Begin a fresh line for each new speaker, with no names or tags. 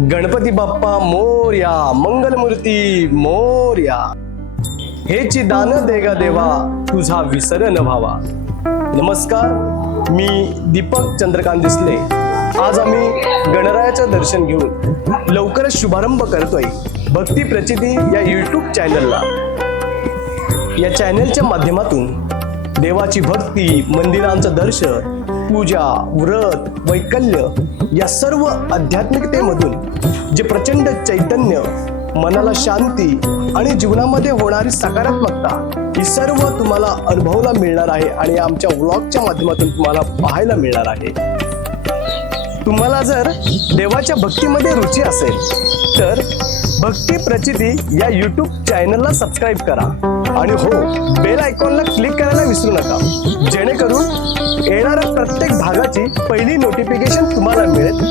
गणपती बाप्पा मोर्या मंगलमूर्ती मोर्या. हेची दान देगा देवा तुझा विसर न व्हावा. नमस्कार मी दीपक चंद्रकांत दिसले. आज आम्ही गणरायाचं दर्शन घेऊन लवकरच शुभारंभ करतोय. भक्ती प्रचिती या यूट्यूब चॅनलला या चॅनलच्या माध्यमातून देवाची भक्ती मंदिरांचं दर्शन पूजा व्रत वैकल्य या सर्व आध्यात्मिकतेमधून जे प्रचंड चैतन्य मनाला शांती आणि जीवनामध्ये होणारी सकारात्मकता ही सर्व तुम्हाला अनुभवला मिळणार आहे आणि आमच्या व्लॉगच्या माध्यमातून तुम्हाला पाहायला मिळणार आहे. तुम्हाला जर देवाच्या भक्तीमध्ये रुची असेल तर भक्ती प्रचिती या यूट्यूब चॅनलला सबस्क्राईब करा. आणि हो बेल आयकॉनला क्लिक करा विसरू नका. जेणेकरून येणाऱ्या प्रत्येक भागाची पहिली नोटिफिकेशन तुम्हाला मिळेल.